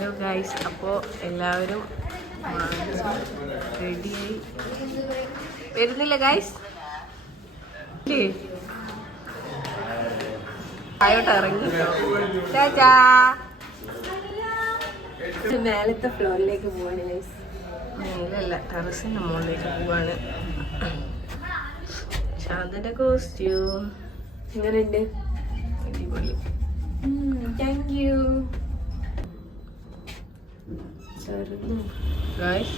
Hello guys, അപ്പോൾ എല്ലാവരും റെഡിയായി വരുന്നില്ല ഗൈസ്? ആയോട്ട് ഇറങ്ങി മേലത്തെ ഫ്ലോറിലേക്ക് പോവാണ് ഗൈസ്. മേലല്ല, ടെറസിന്റെ മുകളിലേക്ക് പോവാണ്. ശാന്തന്റെ കോസ്റ്റ്യൂം എങ്ങനെയുണ്ട്? അടിപൊളി. Thank you guys.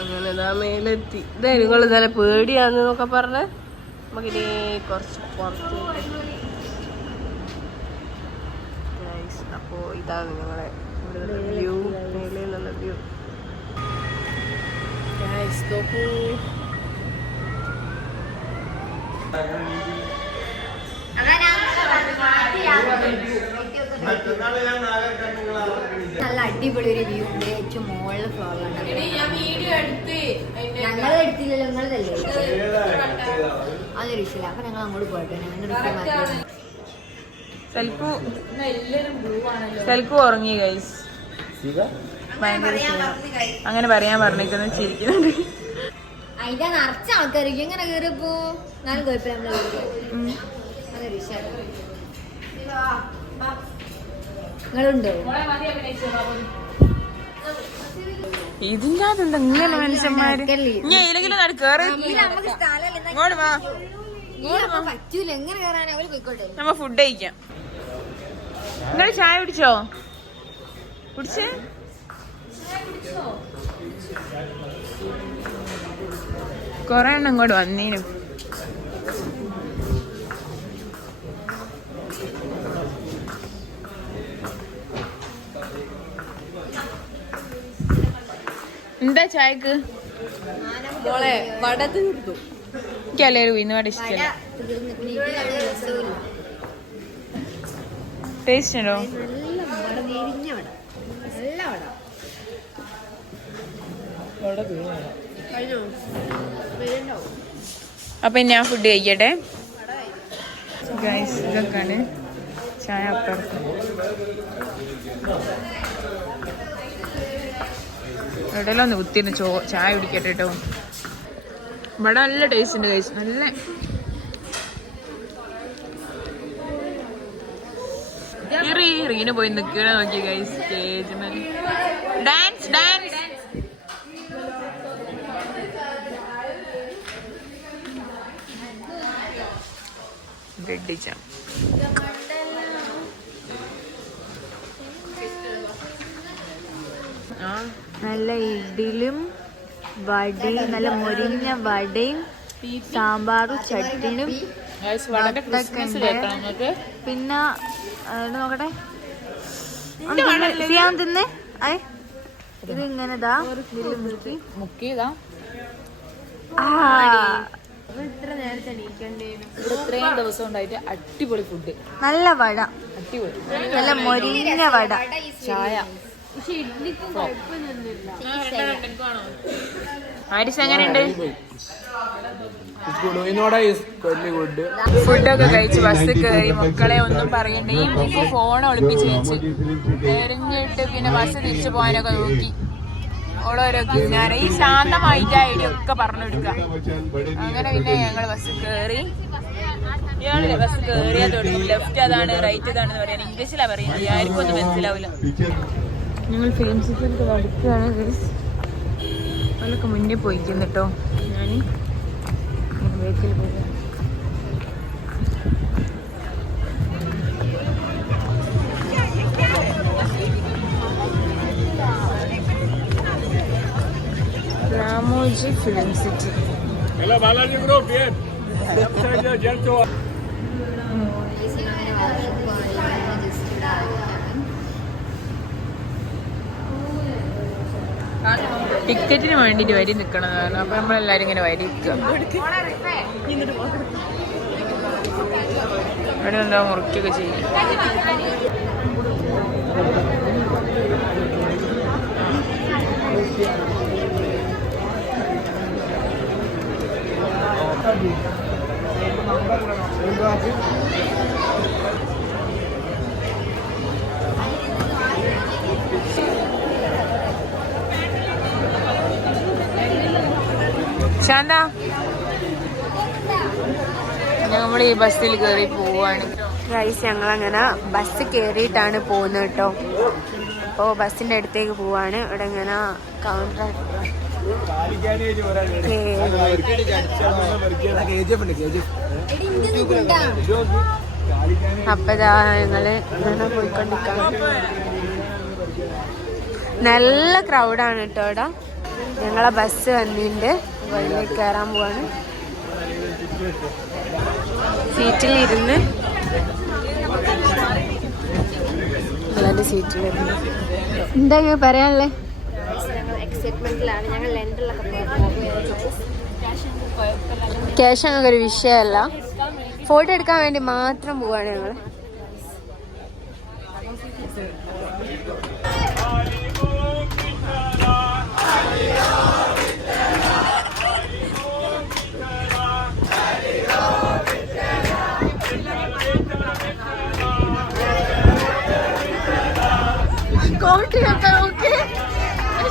അങ്ങനെ ഇതാ മേലെത്തി. ഇതാ നിങ്ങൾ ഇന്നലെ പേടിയാന്നൊക്കെ പറഞ്ഞ് നമുക്കിനി കുറച്ച് പുറത്ത് ഗൈസ്. അപ്പോൾ ഇതാണ് നിങ്ങളെ ഇവിടെ വ്യൂ, മേലെ നല്ല വ്യൂ ഗൈസ്. നോക്കൂ, നല്ല അടിപൊളി ഒരു വ്യൂ ഉണ്ട്. ഏറ്റവും മുകളിൽ ഫ്ലോറിലാണ്. ഞങ്ങൾ എടുത്തില്ലല്ലോ, നിങ്ങളതല്ലേ? അതൊരു വിഷയമില്ല. അപ്പൊ ഞങ്ങൾ അങ്ങോട്ട് പോയിട്ട് സെൽക്കു ഉറങ്ങി ഗൈസ്. അങ്ങനെ പറയാൻ പറഞ്ഞിരിക്കുന്നത് ചിരിക്കുന്നുണ്ട്. അതിന്റെ നിറച്ച ആൾക്കാർക്ക് എങ്ങനെ കയറിപ്പോ നാലും കുഴപ്പമില്ല. അതൊരു വിഷയം. നിങ്ങളുണ്ടോ? ഇതിന്റെ അതെന്താ ഇങ്ങനെ മനുഷ്യന്മാര്? പറ്റൂല, എങ്ങനെ കയറാൻ? അവര് പോയിക്കോട്ടെ, നമ്മ ഫുഡ് കഴിക്കാം. നിങ്ങൾ ചായ കുടിച്ചോ? കുടിച്ചേ? കൊറേ എണ്ണം ഇങ്ങോട്ട് വന്നീനും. എന്താ ചായക്ക്? മോളെ വട തീർത്തു. എനിക്കല്ലേ ഉഴുന്ന് വട ഇഷ്ടമല്ല. ടേസ്റ്റ് ഉണ്ടോ? അപ്പൊ ഞാൻ ഫുഡ് കഴിക്കട്ടെ ഗൈസ്. ഇതൊക്കെയാണ് ചായ. അപ്പുറത്ത് എവിടെയെല്ലാം ഒന്ന് കുത്തിന്ന് ചായ കുടിക്കട്ടെ കേട്ടോ. ഇവിടെ നല്ല ടേസ്റ്റ് ഉണ്ട് ഗൈസ്. നല്ല റീന് പോയി നിൽക്കണ നോക്കി ഗൈസ്. സ്റ്റേജ് മേലെ ഡാൻസ് ഡാൻസ്. Bread jam. നല്ല ഇഡ്ഡലിയും വടയും, നല്ല മൊരിഞ്ഞ വടയും സാമ്പാറും ചട്ടിനും പിന്നെ നോക്കട്ടെ തിന്നേ. ഇത് ഇങ്ങനെതാ മുക്കിയതാ. ഇത്ര നേരത്തെ എണീക്കണ്ടേനും. ഇവിടെ ഇത്രയും ദിവസം ഉണ്ടായിട്ട് അടിപൊളി ഫുഡ്. നല്ല വട, അടിപൊളി നല്ല മൊരിഞ്ഞ വട, ചായ. പക്ഷെ ഇഡ്ലിക്കും കുഴപ്പമൊന്നുമില്ല. ആരിസ് എങ്ങനെയുണ്ട്? ഫുഡൊക്കെ കഴിച്ച് ബസ് കയറി. മക്കളെ ഒന്നും പറയണ്ട. ഈ മുമ്പ് ഫോൺ ഒളിപ്പിച്ച് വെച്ച് എറിഞ്ഞിട്ട് പിന്നെ ബസ് തിരിച്ചു പോകാനൊക്കെ നോക്കി. ഓളോരോ കിന്നാരെ ഈ ശാന്തമായിട്ട് ഐഡിയ ഒക്കെ പറഞ്ഞു കൊടുക്കാം. അങ്ങനെ പിന്നെ ഞങ്ങൾ ബസ് കയറി. ഇയാളില്ലേ ബസ് കയറിയാൽ തുടങ്ങി ലെഫ്റ്റ് അതാണ് റൈറ്റ് അതാണെന്ന് പറയാൻ ഇംഗ്ലീഷിലാണ് പറയുന്നത്. ആർക്കും ഒന്നും മനസ്സിലാവില്ല. ഞങ്ങൾ ഫിലിം സിറ്റിയിലൊക്കെ അടുത്താണ്. അതിലൊക്കെ മുന്നേ പോയിക്കുന്നു കേട്ടോ. ഞാൻ ബേക്കിൽ പോവുക. Ramoji film city. ടിക്കറ്റിന് വേണ്ടിട്ട് വരി നിക്കണതാണ്. അപ്പൊ നമ്മളെല്ലാരും ഇങ്ങനെ വരി ഇവിടെ എന്താ മുറിക്കൊക്കെ ചെയ്യും. ശാന്ത നമ്മൾ ഈ ബസ്സിൽ കയറി പോവാണ് ഗൈസ്. ഞങ്ങളങ്ങനെ ബസ് കയറിയിട്ടാണ് പോകുന്നത് കേട്ടോ. അപ്പോൾ ബസ്സിന്റെ അടുത്തേക്ക് പോവാണ്. ഇവിടെ ഇങ്ങനെ കൗണ്ടർ അപ്പതാ ഞങ്ങള് ഇങ്ങനെ പോയിക്കൊണ്ടിരിക്കാം. നല്ല ക്രൗഡാണ് കേട്ടോ ഇവിടെ. ഞങ്ങളെ ബസ് വന്നിട്ടുണ്ട്. വഴിയിലേക്ക് കയറാൻ പോവാണ്. സീറ്റിലിരുന്ന് സീറ്റിലിരുന്ന് എന്താ പറയാനുള്ളത്? എക്സൈറ്റ്മെന്റിലാണ്. ഞങ്ങൾ ലണ്ടനിലൊക്കെ ക്യാഷ് ഞങ്ങൾക്ക് ഒരു വിഷയമല്ല. ഫോട്ടോ എടുക്കാൻ വേണ്ടി മാത്രം പോവാണ് ഞങ്ങൾ.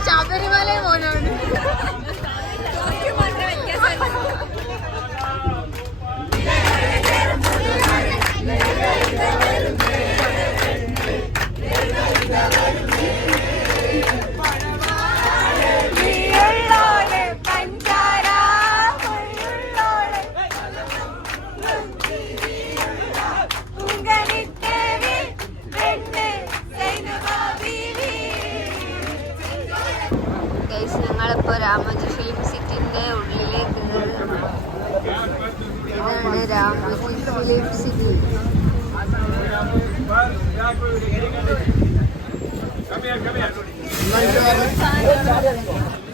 ശബരിമല പോലാണ്. ഞങ്ങളിപ്പോ രാമോജി ഫിലിം സിറ്റിന്റെ ഉള്ളിലേക്ക് ഇതാണ് രാമോജി ഫിലിം സിറ്റി.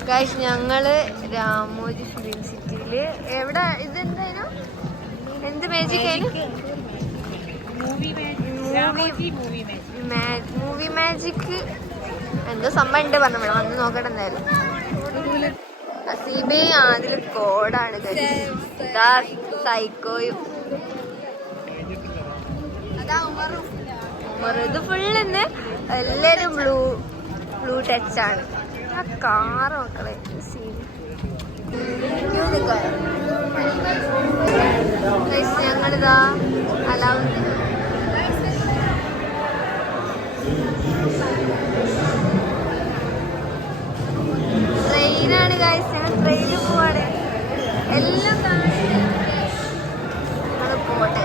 ഗൈസ് ഞങ്ങള് രാമോജി ഫിലിം സിറ്റിയില് എവിടെ ഇതെന്തായാലും എന്ത് മാജിക് മൂവി മാജിക് എന്തോ സംഭവം ഉണ്ട് പറഞ്ഞു. ഇവിടെ വന്ന് നോക്കട്ടെ എന്തായാലും. അസീബയും അതിൽ കോഡാണ്. സൈക്കോയും ഇത് ഫുള്ളിന്ന് എല്ലാരും ബ്ലൂ ടച്ച് ആണ്. ആ കാറ് മക്കളെ ഞങ്ങളിതാ അലാവുദ്ദീൻ ട്രെയിനാണ് ഗൈസ്. ഞങ്ങൾ ട്രെയിനിൽ പോവാണ്. എല്ലാം ഞങ്ങൾ പോട്ടെ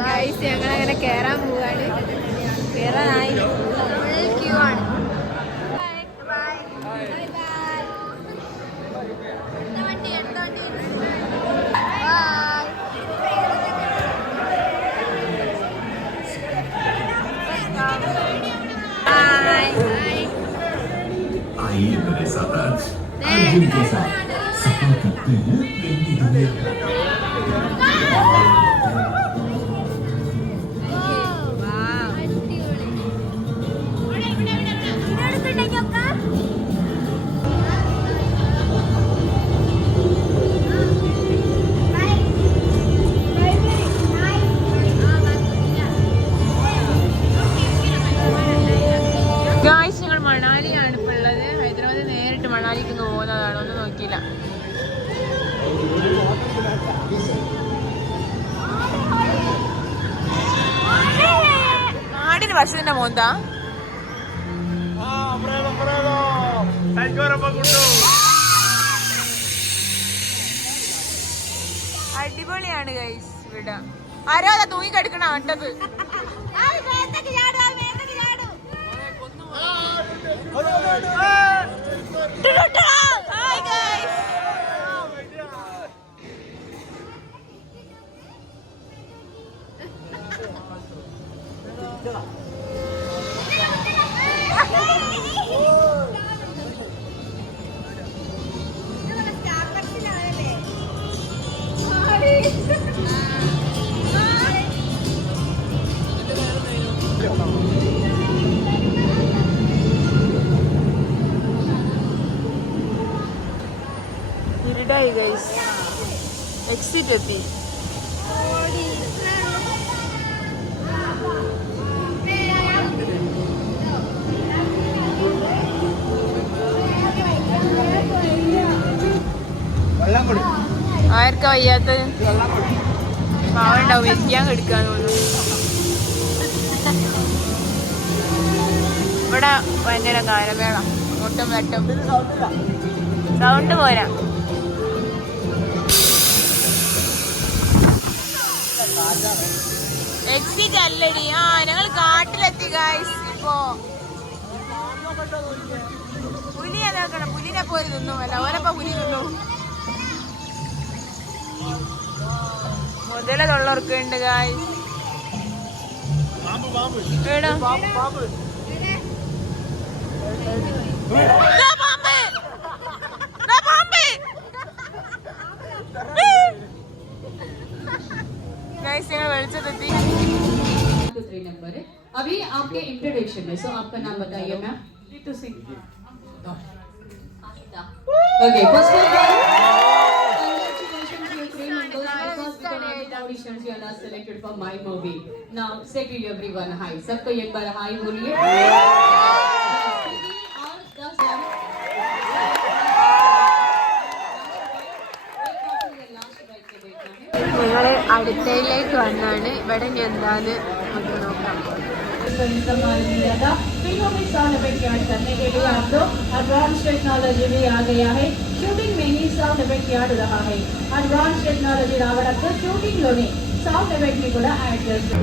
ഗൈസ്. ഞങ്ങളങ്ങനെ കയറാൻ പോവാണ്. കയറാനായി ഫുൾ ക്യൂ ആണ്. आइए मेरे साथ अर्जुन के साथ सफर करते हैं नई दुनिया में। മണാലിയാണ് ഇപ്പോൾ ഉള്ളത്. ഹൈദരാബാദ് നേരിട്ട് മണാലിക്ക് പോകുന്നതാണ്. ഒന്നും നോക്കിയില്ല. നാടിന് വർഷത്തിന്റെ മോന്താ അടിപൊളിയാണ് ഗൈസ്. ഇവിടെ ആരോ അതാ തൂങ്ങി കിടക്കണ അട്ടത്. ഇരുടായി ഗൈസ്. എക്സിറ്റ് എത്തി. എടുക്കാൻ വയ്യാത്ത പാവുണ്ടാവും ഇരിക്കാൻ എടുക്കാൻ തോന്നുന്നു. ഇവിടെ ഭയങ്കര ഗാനമേള, മുട്ടും വെട്ടും, സൗണ്ട് പോരാ. എക്സിറ്റല്ലടി. ആ ഞങ്ങൾ കാട്ടിലെത്തി ഗായ്സ്. ഇപ്പോ പുലി അതാക്കണം, പുലിനെ പോയി തിന്നു. അല്ല ഓരപ്പോ പുലി തിന്നു. മുതല തൊള്ളവർക്കുണ്ട് ഗായ്സ്. വെളിച്ചത്തെത്തി. अभी आपके इंट्रोडक्शन में, सो आपका नाम बताइए ma'am. Okay, first of all, congratulations to you three members because because of the auditions you are selected for my movie. Now say to everyone hi. सबको एक बार hi बोलिए. और 10 ഞങ്ങള് അടുത്തയിലേക്ക് വന്നാണ്. ഇവിടെ എന്താന്ന് നമുക്ക് നോക്കാം. फिल्मों में साउंड इफेक्ट ऐड करने के लिए आप लोग एडवांस टेक्नोलॉजी भी आ गया है. शूटिंग में ही साउंड इफेक्ट ऐड रहा है. एडवांस टेक्नोलॉजी రావడంతో షూటింగ్ లోనే సౌండ్ ఎఫెక్ట్ ని కూడా యాడ్ చేస్తారు.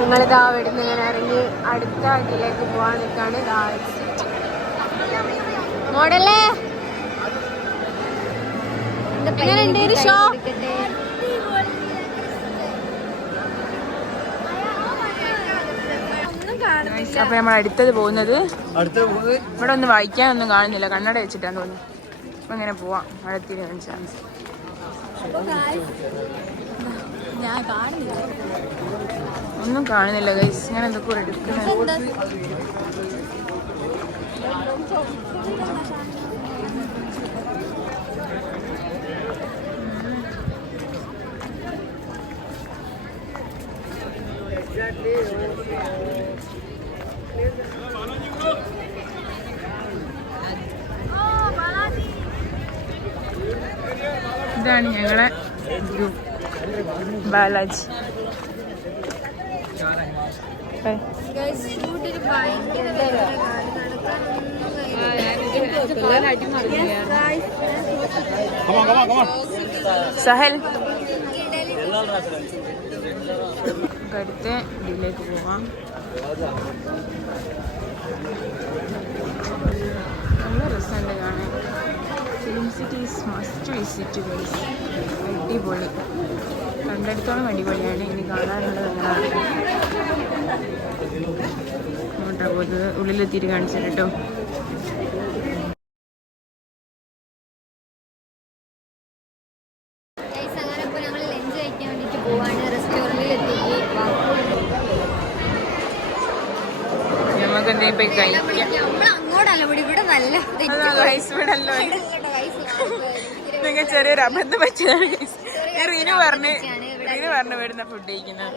ഞങ്ങളിതാ ഇവിടുന്ന് ഇങ്ങനെ ഇറങ്ങി അടുത്ത അടിയിലേക്ക് പോവാൻ നിൽക്കാണ്. മോഡലേ എങ്ങനെയുണ്ട് ഷോ? അപ്പൊ നമ്മൾ അടുത്തത് പോകുന്നത്, ഇവിടെ ഒന്നും വായിക്കാനൊന്നും കാണുന്നില്ല, കണ്ണട വെച്ചിട്ടാന്ന് തോന്നുന്നു. അപ്പൊ ഇങ്ങനെ പോവാം. അടുത്തിന് ചാൻസ് ഒന്നും കാണുന്നില്ല ഗൈസ്. ഞാൻ എന്തൊക്കെ എടുക്കുന്നത്. ഇതാണ് ഞങ്ങളെ ഗ്രൂപ്പ് ബാലാജി. സഹൽ അടുത്ത ഇതിലേക്ക് പോവാം. നല്ല രസമുണ്ട് കാണാൻ. Film city is must visit guys. അടിപൊളി, കണ്ടെടുത്തോളം അടിപൊളിയാണ്. ഇനി കാണാനുള്ളത് എങ്ങനെയാണ് അങ്ങോട്ടാ പോകുന്നത്. ഉള്ളിലെത്തിയിട്ട് കാണിച്ചു കേട്ടോ. നമുക്ക് എന്തെങ്കിലും പോയി കഴിക്കാം. നിങ്ങൾ ചെറിയൊരു അബദ്ധം പറ്റിയതാണ്. റീനു പറഞ്ഞ് വരുന്ന ഫുഡ് കഴിക്കുന്നത്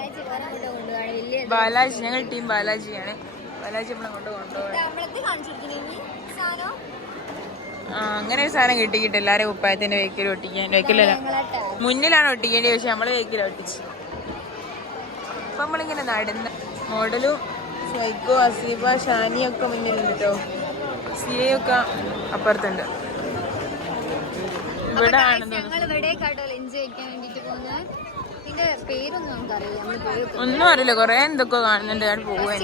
ബാലാജി. ഞങ്ങൾ ടീം ബാലാജിയാണ്. ബാലാജി നമ്മളെ കൊണ്ടുപോകാൻ അങ്ങനെ ഒരു സാധനം കിട്ടിക്കിട്ട് എല്ലാവരും ഉപ്പായത്തിന്റെ വെക്കിൽ ഒട്ടിക്കാൻ. വെക്കിലല്ല, മുന്നിലാണ് ഒട്ടിക്കേണ്ടത്. പക്ഷെ നമ്മള് വെക്കില ഒട്ടിച്ച്. അപ്പൊ നമ്മളിങ്ങനെ നടന്ന മോഡലും സൈക്കോ, അസീബ, ഷാനിയൊക്കെ മുന്നിലുണ്ട് കേട്ടോ. സിയയൊക്കെ അപ്പുറത്തുണ്ട്. ഇവിടെ ഒന്നും അറിയില്ല. കൊറേ എന്തൊക്കെ കാണുന്നുണ്ട്. ഞാൻ പോവാൻ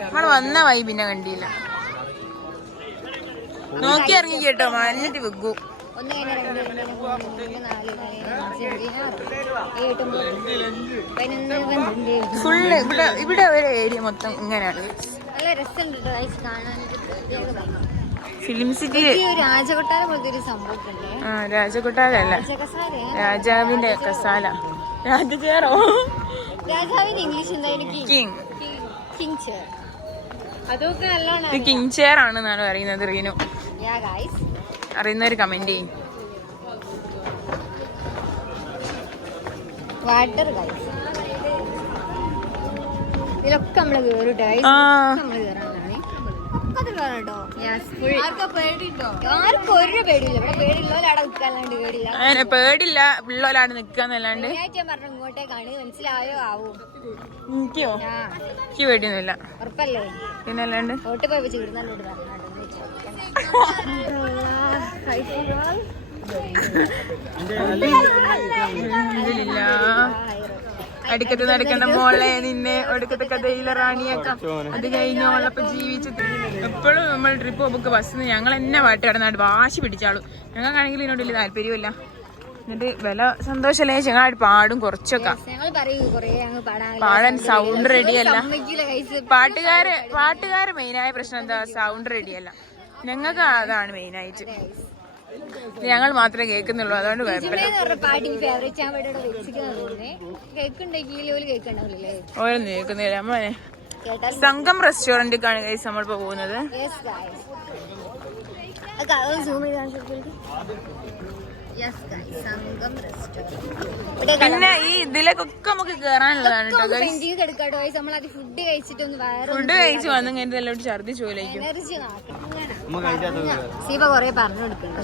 നമ്മള് വന്ന വഴി പിന്നെ കണ്ടില്ല. നോക്കി ഇറങ്ങി കേട്ടോ, മഞ്ഞിട്ട് വെക്കൂ. ഫുള്ള് ഇവിടെ ഒരു ഏരിയ മൊത്തം ഇങ്ങനെയാണ്. ഫിലിം സിറ്റി രാജകൊട്ടാരം പോലത്തെ ഒരു സംഭവം. രാജകൊട്ടാരല്ല, രാജാവിന്റെ കസാല. രാജചേറോ? രാജാവിന്റെ ഇംഗ്ലീഷ് എന്തായാലും കിങ്. King chair. അതൊക്കെ നല്ലോണം ഇത് കിങ് ചെയർ ആണെന്നാണ് പറയുന്നത് റീനു. അറിയുന്നവര് കമന്റ് ചെയ്യും. Water guys. ഇതിലൊക്കെ നമ്മള് കേറിട്ടോ ഗൈസ്. നമ്മള് കേറാനാണ്. ആർക്കും ഒരു പേടിയില്ല. ഇവിടെ പേടിയില്ലോലെ അവിടെ നിൽക്കാല്ലാണ്ട് പേടിയില്ല. അങ്ങനെ പേടില്ല, പിള്ളോലാണ് നിക്കാന്നല്ലാണ്ട്. പറഞ്ഞു ഇങ്ങോട്ടേക്കാണ്, മനസ്സിലായോ ആവും. എനിക്കോ? എനിക്ക് പേടിയൊന്നുമില്ല. ഉറപ്പല്ലേ? പിന്നെ അല്ലാണ്ട് റോട്ടിൽ പോയപ്പോ ചീർന്നോട് അടുക്കത്ത് നടക്കേണ്ട മോളെ നിന്നെ ഒടുക്കത്തെ കഥയിലെ റാണിയാക്കാം. അത് കഴിഞ്ഞോളപ്പം ജീവിച്ചത്. എപ്പോഴും നമ്മൾ ട്രിപ്പ് പോകുമ്പോൾ ബസ്സിന് ഞങ്ങൾ എന്നെ പാട്ട് കിടന്നാട് വാശി പിടിച്ചാളും. ഞങ്ങൾക്കാണെങ്കിൽ ഇതിനോട് വലിയ താല്പര്യമില്ല. എന്നിട്ട് വില സന്തോഷമല്ലേ ഞങ്ങൾ പാടും കുറച്ചൊക്കെ. പാടാൻ സൗണ്ട് റെഡിയല്ല. പാട്ടുകാര് മെയിനായ പ്രശ്നം എന്താ? സൗണ്ട് റെഡിയല്ല. ഞങ്ങൾക്ക് അതാണ് മെയിനായിട്ട്. ഞങ്ങൾ മാത്രമേ കേൾക്കുന്നുള്ളൂ, അതുകൊണ്ട് കുഴപ്പമില്ല. ഓരോന്നും കേൾക്കുന്നില്ല. നമ്മളെ സംഘം റെസ്റ്റോറന്റിലേക്കാണ് ഗൈസ് നമ്മളിപ്പോ പോകുന്നത്. പിന്നെ ഈ ഇതിലേക്കൊക്കെ നമുക്ക് കേറാനുള്ളതാണ് കേട്ടോ ഗൈസ്. ഫുഡ് കഴിച്ച് വന്നു കഴിഞ്ഞിട്ട് എല്ലാം ഛർദിച്ചു പോലേക്കും.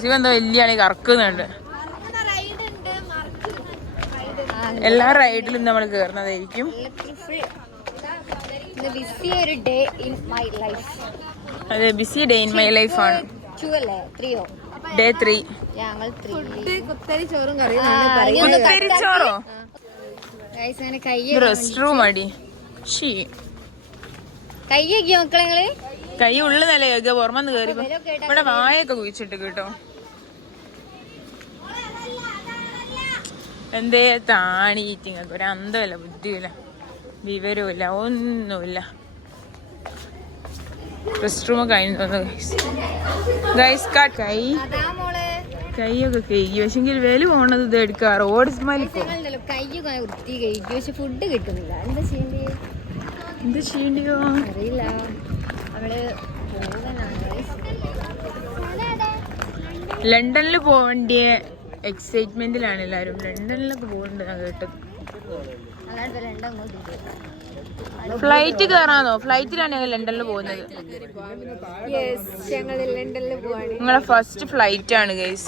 ശിവ എന്താ വലിയ ആളെ കറക്കുന്നുണ്ട്. എല്ലാ റൈഡിലും നമ്മൾ കേറുന്നതായിരിക്കും. അതെ, BC day in my life ആണ്. ഡേ 3. കുത്തരിച്ചോറോ? റെസ്റ്റ് റൂം അടി. കൈയ്യോ മക്കളെ, കൈ ഉള്ളു നല്ല കേൾക്കുക. പുറമെന്ന് കയറി ഇവിടെ വായൊക്കെ കുഴിച്ചിട്ട് കേട്ടോ. എന്തേ താണീറ്റിങ്ങക്ക് ഒരു അന്തമില്ല, ബുദ്ധിയില്ല, വിവരമില്ല, ഒന്നുമില്ല. റെസ്റ്റ് റൂം കഴിഞ്ഞു ഗൈസ്. കൈയൊക്കെ കഴിക്കും. പക്ഷെങ്കിൽ വില പോണത് ഇത് എടുക്കുക. റോഡ് സ്മെല്ല് ഫുഡ് കിട്ടുന്നില്ല. എന്താ ചെയ്യണ്ടിയോ അറിയില്ല. ലണ്ടനിൽ പോവേണ്ട എക്സൈറ്റ്മെന്റിലാണ് എല്ലാരും. ലണ്ടനിലൊക്കെ പോകണ്ടെന്നാ കേട്ടത്. ഫ്ലൈറ്റ് കയറാന്നോ? ഫ്ലൈറ്റിലാണ് ഞങ്ങൾ ലണ്ടനിൽ പോകുന്നത്. നിങ്ങളെ ഫസ്റ്റ് ഫ്ലൈറ്റ് ആണ് ഗൈസ്.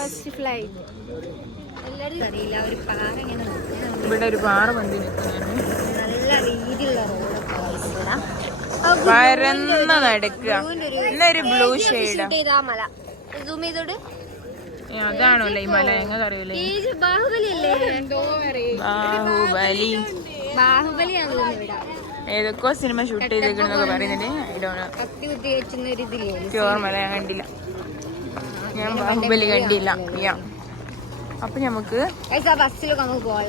ഇവിടെ ഒരു പാറ വന്ന് നിൽക്കുന്നതാണ്. പരന്ന നടക്കുക. ഇന്നൊരു ബ്ലൂ ഷെയ്ഡ്. അതാണല്ലോ ഈ മല. ഞങ്ങൾക്ക് അറിയില്ലേ? ബാഹുബലി ഏതൊക്കെയോ സിനിമ ഷൂട്ട് ചെയ്തേക്കണെന്നൊക്കെ പറയുന്നുണ്ട്. ഓർമ്മല ഞാൻ കണ്ടില്ല. ഞാൻ ബാഹുബലി കണ്ടില്ല. അപ്പൊ നമുക്ക് ബസ്സിലൊക്കെ നമുക്ക് പോകാം.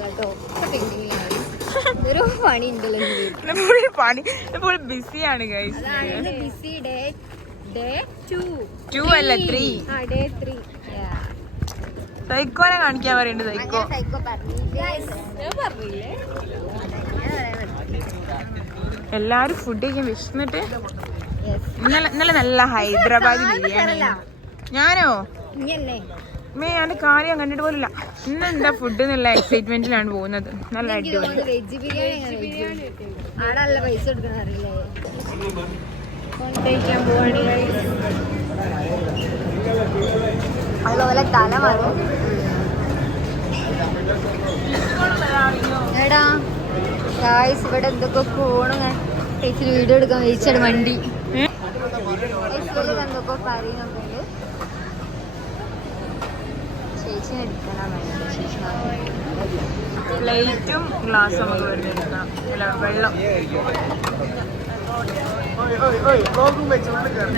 പണി ഇപ്പോൾ ബിസിയാണ് ഗൈസ്. Day 2 അല്ല 3. സൈക്കോനെ കാണിക്കാൻ പറയുന്നുണ്ട്. സൈക്കോ എല്ലാരും ഫുഡ് കഴിക്കാൻ വിശന്നിട്ട്. ഇന്നലെ നല്ല ഹൈദരാബാദി ബിരിയാണി. ഞാനോ ഞാൻ കാര്യം കണ്ടിട്ട് പോലില്ല. ഇന്ന് എന്താ ഫുഡ് എന്നുള്ള എക്സൈറ്റ്മെന്റിലാണ് പോകുന്നത്. നല്ല അടിപൊളി വെജ് ബിരിയാണി. പൈസ കൊടുക്കണറിയില്ലേ? അതുപോലെ തല മാറും. എടാ ഗായ്സ്, ഇവിടെ എന്തൊക്കെ പോണ ചേച്ചി വീഡിയോ എടുക്കാൻ വെച്ചാണ് വണ്ടി. എന്തൊക്കെ പറയുന്നുണ്ട്. ചേച്ചിനെ എടുക്കണം. പ്ലേറ്റും ഗ്ലാസും നമുക്ക് വരുന്ന വെള്ളം.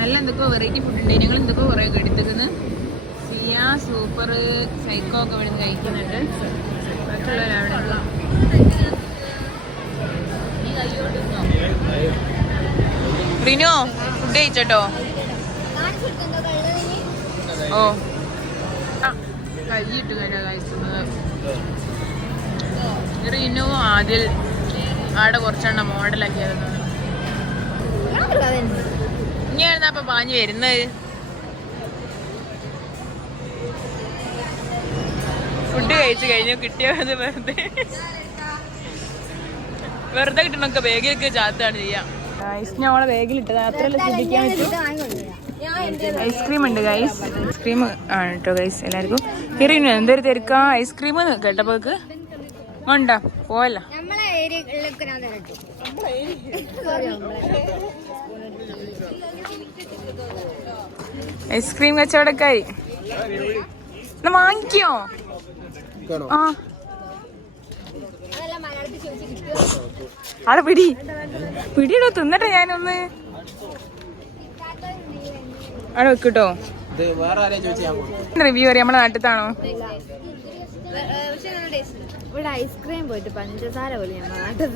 നല്ല എന്തൊക്കെയോ വെറൈറ്റി ഫുഡ് ഉണ്ട്. ഞങ്ങൾ എന്തൊക്കെയോ കുറേ ഒക്കെ എടുത്തേക്കുന്നത്. സിയ, സൂപ്പർ, സൈക്കോ ഒക്കെ ഇവിടെ നിന്ന് കഴിക്കുന്നുണ്ട്. മറ്റുള്ളവരവിടെ റിനോ ഫുഡ് കഴിച്ചോ? ഓ കൈയിട്ട് കഴിക്കുന്നത്. റിനോ ആദ്യം ആടെ കുറച്ചെണ്ണം മോഡലാക്കിയായിരുന്നു. ഇനിയാണ് അപ്പൊ പാഞ്ഞു വരുന്നത്. ഫുഡ് കഴിച്ചു കഴിഞ്ഞു. കിട്ടിയത് വെറുതെ കിട്ടണൊക്കെ ബാഗിലൊക്കെ ചാത്താണ് ചെയ്യാം. നമ്മളെ ബാഗിലിട്ടത് അത്രയല്ല ശ്രദ്ധിക്കാൻ പറ്റും. ഐസ്ക്രീം ഉണ്ട് ഗൈസ്. ഐസ്ക്രീം ആണ് കേട്ടോ ഗൈസ് എല്ലാവർക്കും. ഹിറിനു എന്തൊരു തിരക്കാ ഐസ്ക്രീം കേട്ടപ്പോക്ക് ഉണ്ടോ പോവല്ല. ഐസ്ക്രീം കച്ചവടക്കായി എന്നാ വാങ്ങിക്കോ. ആ ആളെ പിടിയിടോ തിന്നട്ടെ ഞാനൊന്ന് അവിടെ വെക്കട്ടോ. റിവ്യൂ അറിയാം നമ്മളെ നാട്ടിത്താണോ? ഇവിടെ ഐസ്ക്രീം പോയിട്ട് പഞ്ചസാര പോലെ ഞമ്മളെ നാട്ടിൽ.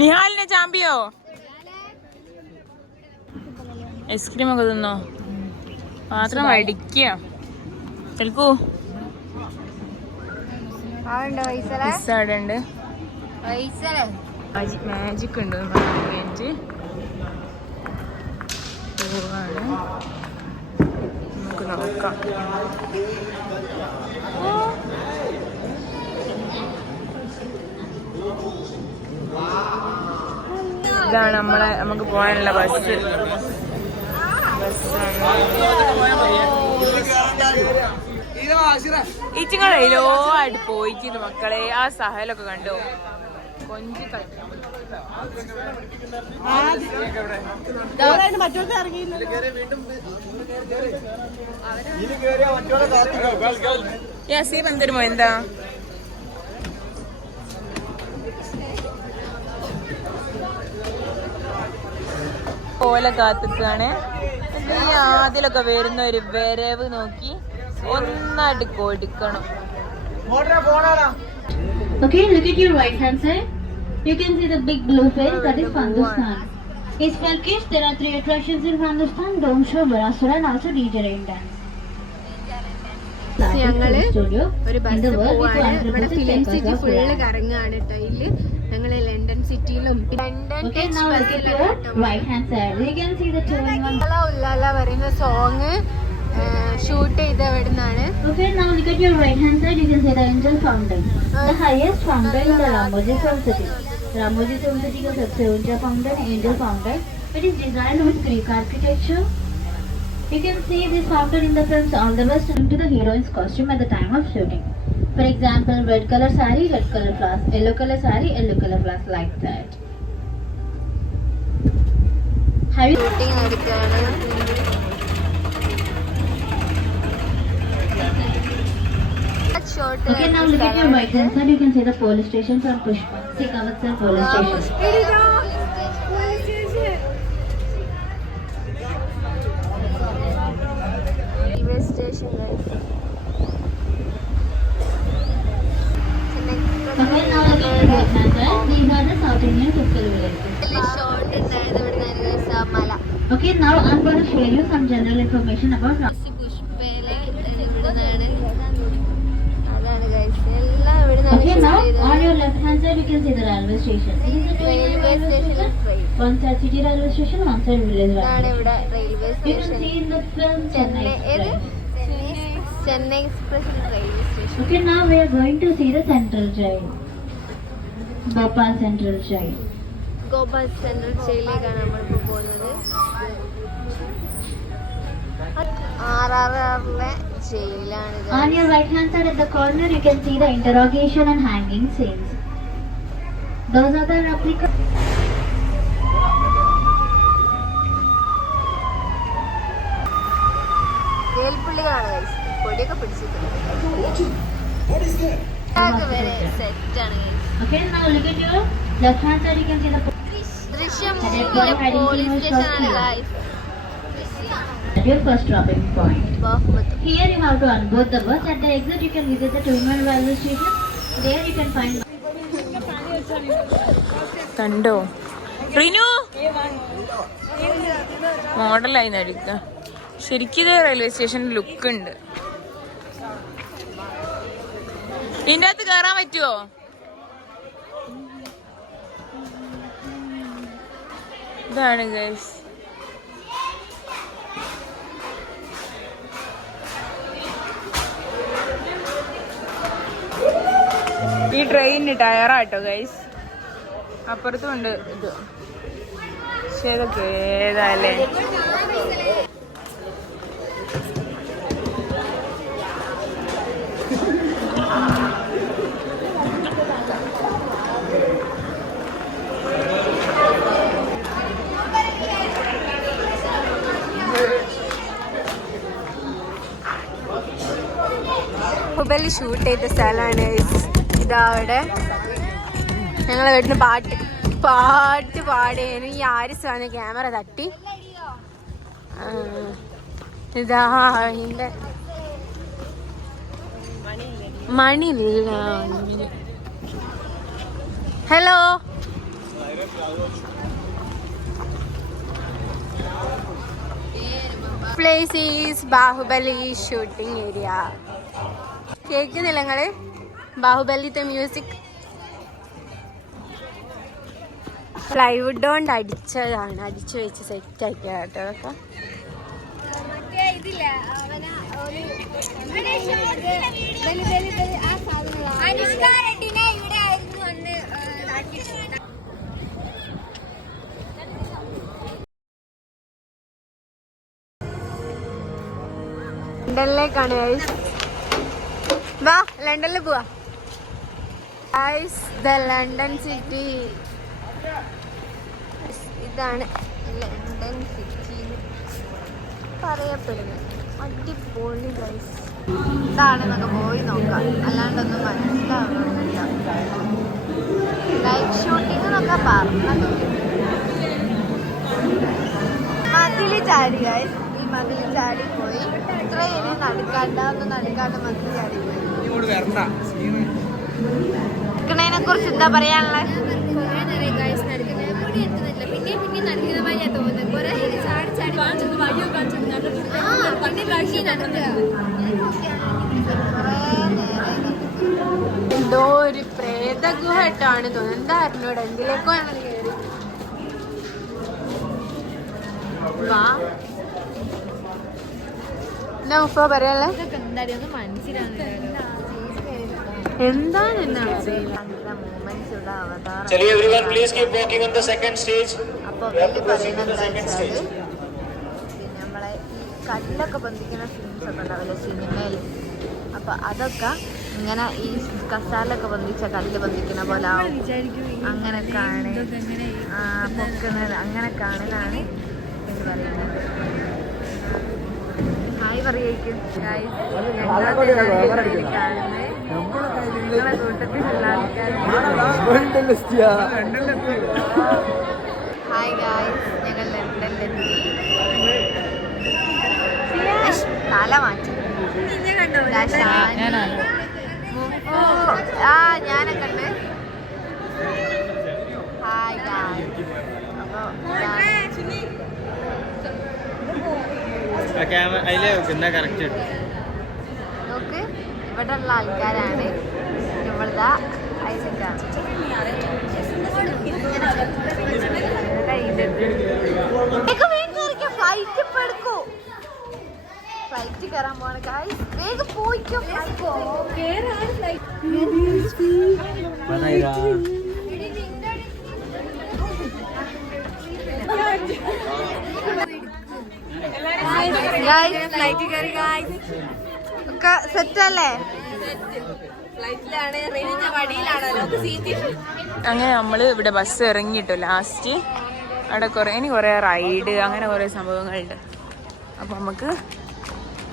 നിഹാലിനെ ചാമ്പിയോ ഐസ്ക്രീം ഒക്കെ തിന്നോ? മാത്രം അടിക്കുക കേൾക്കൂ. ഉണ്ട് മാജിക് ഉണ്ട് പോവാണ്. നമുക്ക് നോക്കാം. ഇതാണ് നമുക്ക് പോകാനുള്ള ബസ്. ഇച്ചിങ്ങളോ ആയിട്ട് പോയിച്ചിരുന്നു മക്കളെ. ആ സഹലൊക്കെ കണ്ടോ കൊഞ്ചി യസീം എന്തിരുമോ എന്താ പോലെ കാത്തിക്കാണ്. അതിലൊക്കെ വരുന്ന ഒരു വരവ് നോക്കി ഒന്നായിട്ട് കൊടുക്കണം. Okay, look at your right hand side. You can see the big blue face, that is Pandustan. In Turkish, there are 3 attractions in Pandustan: Dome Show, Barasura, and also DJ Rain Dance. ഞങ്ങള് ഒരു bus പോവാണ്. ഇവിടെ film city full കറങ്ങാണ് കേട്ടോ. ഇതില് ഞങ്ങള് London സിറ്റിയിലും ഉല്ലാല പറയുന്ന song shoot ചെയ്ത എവിടുന്നാണ്. Okay, now look at your right hand side. You can see the Angel Fountain, the highest fountain in the Ramoji Film City. Ramoji Film City का सबसे ऊंचा fountain, Angel Fountain. It is designed with Greek architecture. You can see this fountain in the films All the Best into the heroine's costume at the time of shooting. For example, red color saree, red color flask, yellow color saree, yellow color flask, like that. Have you? Shooting എടുക്കുകയാണ്. Okay, now look at your right hand side. You can see the police station from Pushpa. See Kavatsar police station. Railway station. Okay, now look at your right hand side. These are the South Indian typical villages. Shot ഉണ്ടായത് ഇവിടെ മല. Okay, now I'm going to share you some general information about പുഷ്പയിലെ ഇവിടുന്നാണ്. അതാണ് guys എല്ലാം ഇവിടുന്നാണ്. Okay, now on your left hand side you can see the railway station. Railway station. One side city railway station, one side village ഇതാണ് railway. ഇവിടെ railway You can station. see in the film Chennai Express. Chennai express railway station. Okay, now we are going to see the Central Jail. Bhopal Central Jail. Gopal central ജയിലിലേക്കാണ് നമ്മളിപ്പോൾ പോകുന്നത്. RRRലെ ജയിലാണ്. On your right hand side at the corner you can see the interrogation and hanging scenes. Those are the replica. വേൽപ്പുള്ളികളാണ് guys. പൊടിയൊക്കെ പിടിച്ചിട്ടുണ്ട്. വരെ സെറ്റാണ് guys. Okay, now look at your left hand side you can see the ദൃശ്യം police സ്റ്റേഷനാണ് guys. at your first stopping point. ബഹുമതി. Here you have to unboard the bus. At the exit you can visit the Two-Man railway station. There you can find കണ്ടോ റിനു മോഡലായി നടിക്ക. ശരിക്കും ഇത് railway സ്റ്റേഷനിൽ look ഉണ്ട്. ഇതിൻ്റെ അകത്ത് കയറാൻ പറ്റുമോ? ഇതാണ് ഗൈസ്. ഈ ട്രെയിനിന് ടയറാട്ടോ ഗൈസ്. അപ്പുറത്തും ഉണ്ട് ഇത്. പക്ഷെ ഇതൊക്കെ ഏതാല്ലേ. ബാഹുബലി ഷൂട്ട് ചെയ്ത സ്ഥലമാണ് ഇതാ. അവിടെ ഞങ്ങൾ വീട്ടിന് പാട്ട് പാടിയേനു. ഈ ആരിസ് വന്ന് ക്യാമറ തട്ടി. ഇതാ അതിന്റെ മണിയില്ല. Hello, place is Baahubali shooting area. കേൾക്കുന്നില്ല നിങ്ങള്? ബാഹുബലിത്തെ മ്യൂസിക് പ്ലൈവുഡ് കൊണ്ട് അടിച്ചതാണ്. അടിച്ചു വെച്ച് സെറ്റ് ആക്കിയ കേട്ടോ. അതൊക്കെ ലണ്ടനിലേക്കാണ് ഗൈസ്. വാ ലണ്ടനിൽ പോവാ ഗൈസ്. The London city. ഇതാണ് ലണ്ടൻ സിറ്റി പറയപ്പെടുന്നത്. അടിപൊളി ഗൈസ്. ഇതാണെന്നൊക്കെ പോയി നോക്കാം, അല്ലാണ്ടൊന്നും മനസ്സിലാവുന്നില്ല. ലൈവ് ഷൂട്ടിംഗ് എന്നൊക്കെ പറഞ്ഞത്. മതില് ചാടി ഗൈസ്. ഈ മതില് ചാടി പോയി. ഇത്രയും നടക്കാണ്ട് മതില് ചാടി പോയി. നടക്കുന്നതിനെ കുറിച്ച് എന്താ പറയാനുള്ളത്? എന്തോ ഒരു പ്രേത ഗുഹട്ടാണ് തോന്നുന്നത്. എന്താ അറിഞ്ഞൂടെ, എന്തിലേക്കോ ഞങ്ങൾ കയറി. വാ, എന്താ മുപ്പ പറയാല്ലേ? എന്താണ് അപ്പൊ നമ്മളെ ഈ കല്ലൊക്കെ ബന്ധിക്കുന്ന സീൻസ് ഒക്കെ ഉണ്ടാവില്ല സിനിമയിൽ. അപ്പൊ അതൊക്കെ ഇങ്ങനെ ഈ കസാലൊക്കെ ബന്ധിച്ച കല്ല് ബന്ധിക്കുന്ന പോലെ ആവും. അങ്ങനെയൊക്കെയാണ് പൊക്കുന്നത്. അങ്ങനെയൊക്കെയാണെന്നാണ് ഇത് പറയുന്നത്. ഹായ് പറയായിരിക്കും. നിങ്ങളെ കൂട്ടത്തിലുള്ള ആൾക്കാർ ഹായ് ഗായ്സ്, ഞങ്ങൾ ലണ്ടനിലെത്തി. തല മാറ്റി. ഞാനൊക്കെ ഉണ്ട്. Hi guys. നോക്ക്, ഇവിടെ ഉള്ള ആൾക്കാരാണ്. നമ്മളിതാ ഐസിക്കാണ്. ഫ്ലൈറ്റ് ഇപ്പൊ എടുക്കൂ. ഫ്ലൈറ്റ് കയറാൻ പോണ ഗായ്സ്. വേഗം പോയിക്കോ. ഫ്ലൈറ്റ് കയറി ഗായ്സ്. ഒക്കെ സെറ്റ് അല്ലേ? അങ്ങനെ നമ്മള് ഇവിടെ ബസ് ഇറങ്ങിട്ടോ ലാസ്റ്റ്. അവിടെ കുറെ റൈഡ് അങ്ങനെ കുറെ സംഭവങ്ങളുണ്ട്. അപ്പൊ നമുക്ക്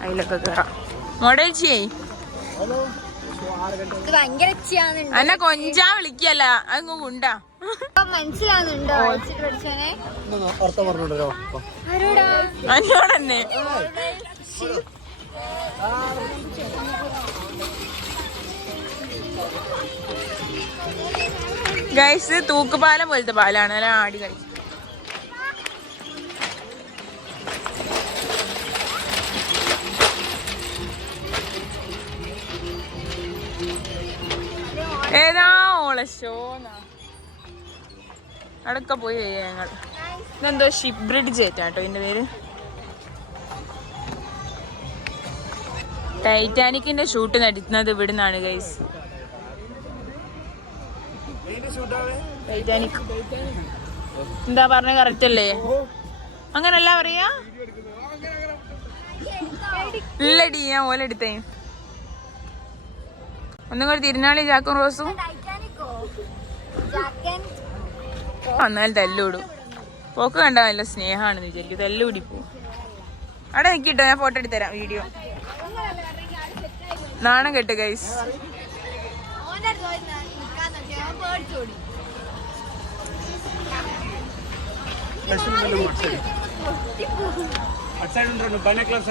അതിലൊക്കെ കയറാം. മോഡൽ ചെയ്യേ അന്നെ കൊഞ്ചാ വിളിക്കല്ല, അങ്ങ് ഉണ്ടാ മനസ്സിലാവുന്നുണ്ടോ? എന്നോടന്നെ ഗൈസ്. തൂക്കുപാലം പോലത്തെ പാലാണ്. അല്ല ആടി കളിച്ചു. ഏതാ ഓളെ ഷോന്നാ അടക്ക പോയി ഞങ്ങൾ. ഇതെന്തോ ഷിപ്പ് ബ്രിഡ്ജ് ഏറ്റാട്ടോ ഇതിന്റെ പേര്. ടൈറ്റാനിക്കിന്റെ ഷൂട്ട് നടത്തുന്നത് ഇവിടുന്നാണ് ഗൈസ്. ടൈറ്റാനിക് എന്താ പറഞ്ഞ കറക്റ്റ് അല്ലേ? അങ്ങനല്ല പറയാ. ഇല്ലടി ഞാൻ ഓലെടുത്തേ. ഒന്നും കൂടി തിരുനാളി ജാക്കും റോസും വന്നാൽ തല്ലൂടും. പോക്ക് കണ്ടാ നല്ല സ്നേഹാണെന്ന് വിചാരിക്കും. തല്ലൂടി പോവും. അവിടെ നിൽക്കിട്ടോ, ഞാൻ ഫോട്ടോ എടുത്തരാം. വീഡിയോ നാണം കെട്ട് ഗൈസ്.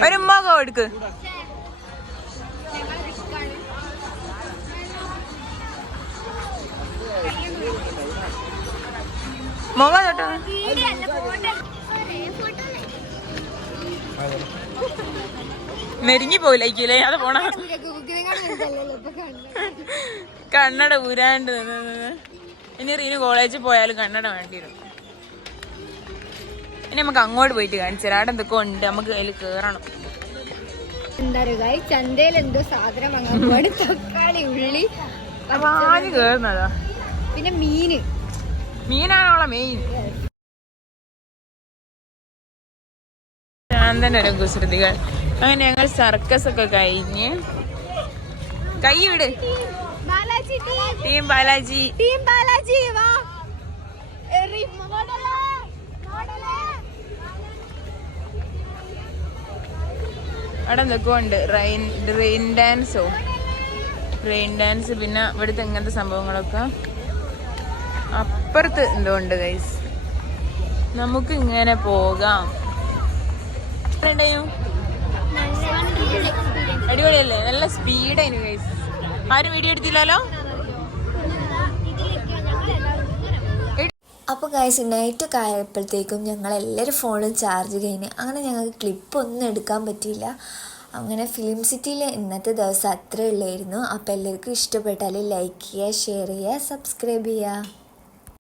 ഒരു ഉമ്മാക്കോ എടുക്ക്. മോക തൊട്ടോ. നെരുങ്ങി പോയില്ലേ അത് പോണ. കണ്ണട ഊരാണ്ട് ഇനി റീന് കോളേജിൽ പോയാലും കണ്ണട വേണ്ടി വരും. ഇനി നമുക്ക് അങ്ങോട്ട് പോയിട്ട് കാണിച്ചു തരാം. അവിടെ എന്തൊക്കെ ഉണ്ട്, നമുക്ക് അതിൽ കേറണം. ചന്തയിൽ എന്തോ സാധനം വാങ്ങാൻ പോവാണ്. തക്കാളി, ഉള്ളി, ആദ്യം കേറുന്നതാ. പിന്നെ മീനാണോളെ മെയിൻ. ശാന്തന്റെ ഒരു കുസൃതികൾ. അങ്ങനെ ഞങ്ങൾ സർക്കസ് ഒക്കെ കഴിഞ്ഞ് കൈ വിട്. ടീം ബാലാജി വാ. അവിടെ എന്തൊക്കെ ഉണ്ട്. Rain dance. പിന്നെ ഇവിടുത്തെ ഇങ്ങനത്തെ സംഭവങ്ങളൊക്കെ. അപ്പുറത്ത് എന്തോ ഉണ്ട് ഗൈസ്. നമുക്ക് ഇങ്ങനെ പോകാം. അടിപൊളിയല്ലേ? നല്ല സ്പീഡായിരുന്നു ഗൈസ്. ആരും വീഡിയോ എടുത്തില്ലല്ലോ. അപ്പോൾ ഗൈസ് നൈറ്റൊക്കെ ആയപ്പോഴത്തേക്കും ഞങ്ങളെല്ലാവരും ഫോണിൽ ചാർജ് കഴിഞ്ഞ് അങ്ങനെ ഞങ്ങൾക്ക് ക്ലിപ്പൊന്നും എടുക്കാൻ പറ്റിയില്ല. അങ്ങനെ ഫിലിം സിറ്റിയിലെ ഇന്നത്തെ ദിവസം അത്രേ ഉള്ളായിരുന്നു. അപ്പോൾ എല്ലാവർക്കും ഇഷ്ടപ്പെട്ടാൽ ലൈക്ക് ചെയ്യുക, ഷെയർ ചെയ്യുക, സബ്സ്ക്രൈബ് ചെയ്യുക.